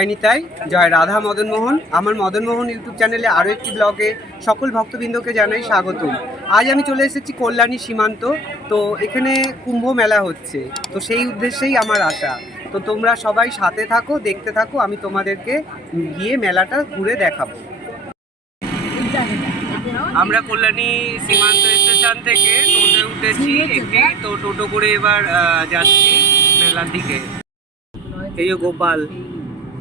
জয় নিতাই জয় রাধা মদন মোহন। আমার মদন মোহন ইউটিউব চ্যানেলে আরও একটি ব্লগে সকল ভক্তবৃন্দকে জানাই স্বাগতম। আজ আমি চলে এসেছি কল্যাণী সীমান্ত। তো এখানে কুম্ভ মেলা হচ্ছে। তো সেই উদ্দেশ্যেই আমার আশা। তো তোমরা সবাই সাথে থাকো, দেখতে থাকো। আমি তোমাদেরকে গিয়ে মেলাটা ঘুরে দেখাবো। আমরা কল্যাণী সীমান্ত স্টেশন থেকে টোটো উঠেছি একটি। তো টোটো করে এবার যাচ্ছি মেলার দিকে। এই গোপাল।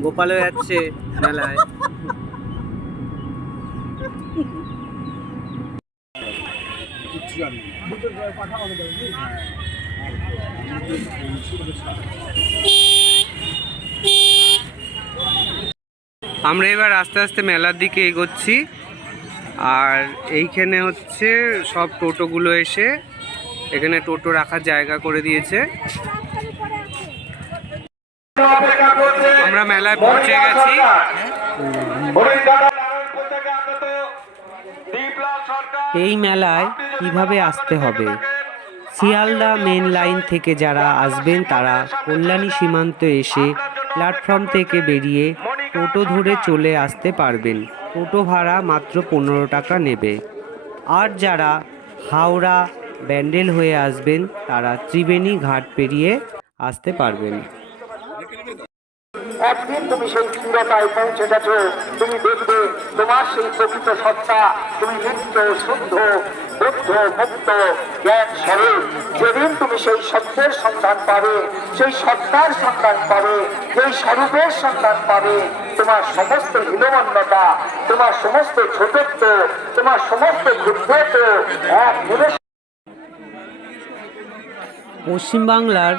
গোপালও যাচ্ছে মেলায়। আমরা এবার আস্তে আস্তে মেলার দিকে এগোচ্ছি, আর এইখানে হচ্ছে সব টোটোগুলো এসে এখানে টোটো রাখার জায়গা করে দিয়েছে। আমরা মেলায় পৌঁছে গেছি। এই মেলায় কীভাবে আসতে হবে? শিয়ালদা মেন লাইন থেকে যারা আসবেন, তারা কল্যাণী সীমান্ত এসে প্ল্যাটফর্ম থেকে বেরিয়ে টোটো ধরে চলে আসতে পারবেন। টোটো ভাড়া মাত্র পনেরো টাকা নেবে। আর যারা হাওড়া ব্যান্ডেল হয়ে আসবেন, তারা ত্রিবেণী ঘাট পেরিয়ে আসতে পারবেন। একদিন তুমি সেই স্থিরতায় পৌঁছে গেছো তুমি দেখবে তোমার সেই প্রকৃত সত্তা। তুমি নিত্য শুদ্ধ, বুদ্ধ মুক্ত জ্ঞান স্বরূপ যেদিন তুমি সেই সত্যের সন্ধান পাবে, সেই সত্তার সন্ধান পাবে সেই স্বরূপের সন্ধান পাবে, তোমার সমস্ত হীনমন্যতা, তোমার সমস্ত ছোটত্ব, তোমার সমস্ত ক্ষুদ্রত্ব এক পশ্চিমবাংলার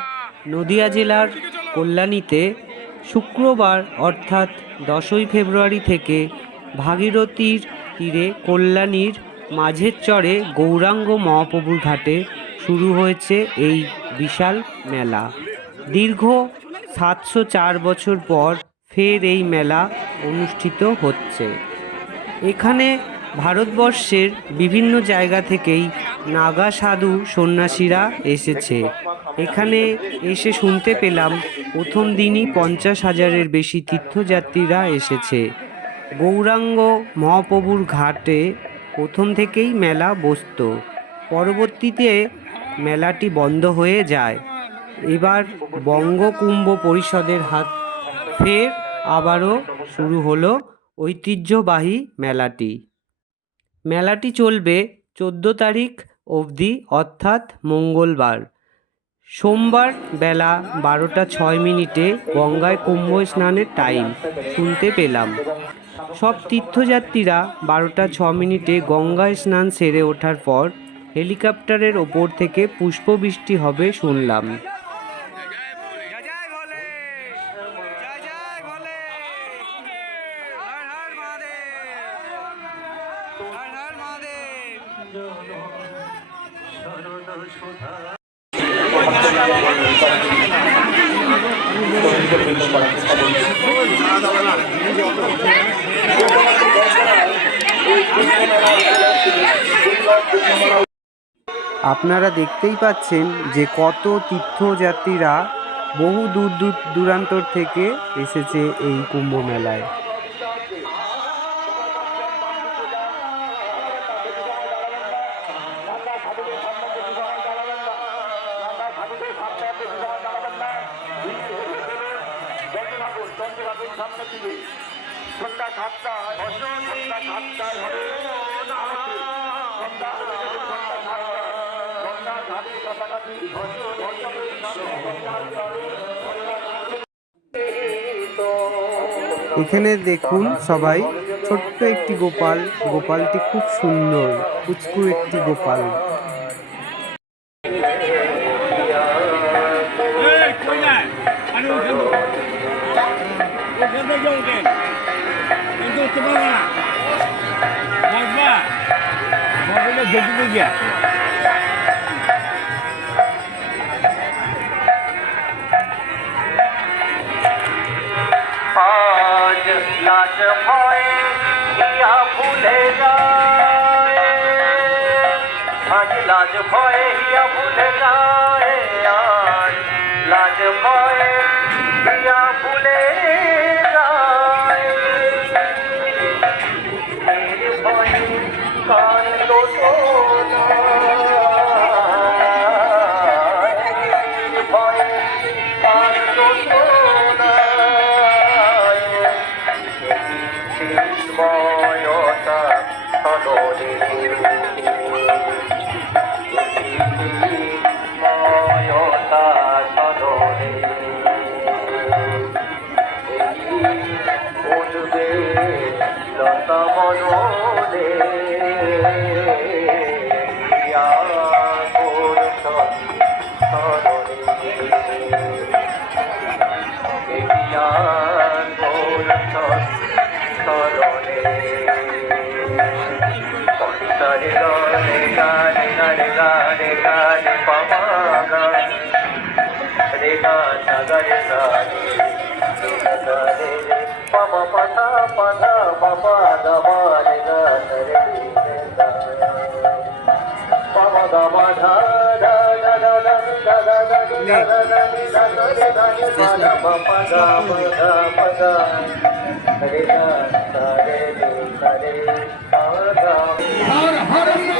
নদিয়া জেলার কল্যাণীতে শুক্রবার, অর্থাৎ দশই ফেব্রুয়ারি থেকে ভাগীরথীর তীরে কল্যাণীর মাঝের চরে গৌরাঙ্গ মহাপ্রভুর ঘাটে শুরু হয়েছে এই বিশাল মেলা। দীর্ঘ সাতশো চার বছর পর ফের এই মেলা অনুষ্ঠিত হচ্ছে। এখানে ভারতবর্ষের বিভিন্ন জায়গা থেকেই নাগা সাধু সন্ন্যাসীরা এসেছে। এখানে এসে শুনতে পেলাম, প্রথম দিনই পঞ্চাশ হাজারের বেশি তীর্থযাত্রীরা এসেছে। গৌরাঙ্গ মহাপ্রভুর ঘাটে প্রথম থেকেই মেলা বসতো। পরবর্তীতে মেলাটি বন্ধ হয়ে যায়। এবার বঙ্গকুম্ভ পরিষদের হাত ফের আবারও শুরু হলো ঐতিহ্যবাহী মেলাটি। মেলাটি চলবে চোদ্দ তারিখ অবধি, অর্থাৎ মঙ্গলবার। সোমবার বেলা বারোটা ছয় মিনিটে গঙ্গায় কুম্ভ স্নানের টাইম শুনতে পেলাম। সব তীর্থযাত্রীরা বারোটা ছ মিনিটে গঙ্গায় স্নান সেরে ওঠার পর হেলিকপ্টারের ওপর থেকে পুষ্পবৃষ্টি হবে শুনলাম। আপনারা দেখতেই পাচ্ছেন যে কত তীর্থযাত্রীরা বহু দূর দূর দূরান্তর থেকে এসেছে এই কুম্ভ মেলায়। সন্ধ্যা সাতটায় সন্ধ্যা সাতটায় হবে। এখানে দেখুন সবাই, ছোট্ট একটি গোপাল। গোপালটি খুব সুন্দর কুচকু একটি গোপাল। yet. আজ লাজ ভয়ে ইয়া ভুলে যায় আজ লাজ ভয়ে ইয়া ভুলে যায় আজ লাজ ভয়ে ইয়া ভুলে যায় ভয়ে কান তো রে তা সাগরে সারে সাগরে রে পম পথ পথ পপ দম রে রে পম দম ধ ধ ধ ধ ধ ধ ধ हर हर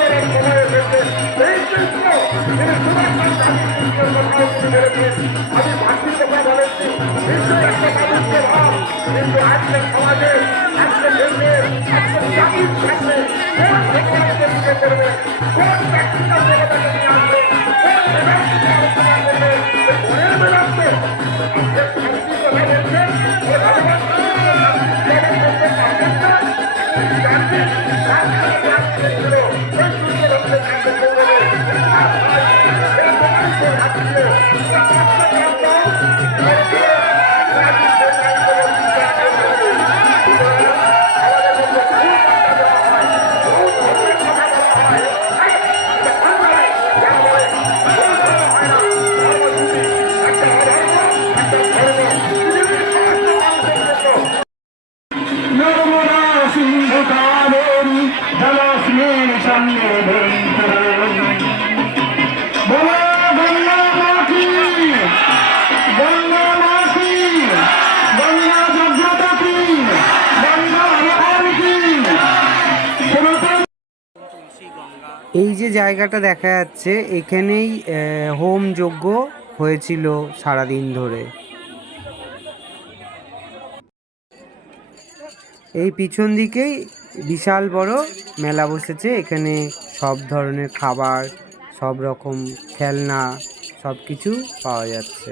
আমি ভাষিক কথা বলেছি কিন্তু একটা মানুষের ভাব কিন্তু আজকে সমাজে আজকে দেশে আজকে জাতির সামনে কোন তুলে করবে কোন ব্যক্তিটা জগতাকে যে জায়গাটা দেখা যাচ্ছে, এখানেই হোম যজ্ঞ হয়েছিল সারাদিন ধরে। এই পিছন দিকেই বিশাল বড় মেলা বসেছে। এখানে সব ধরনের খাবার, সব রকম খেলনা, সব কিছু পাওয়া যাচ্ছে।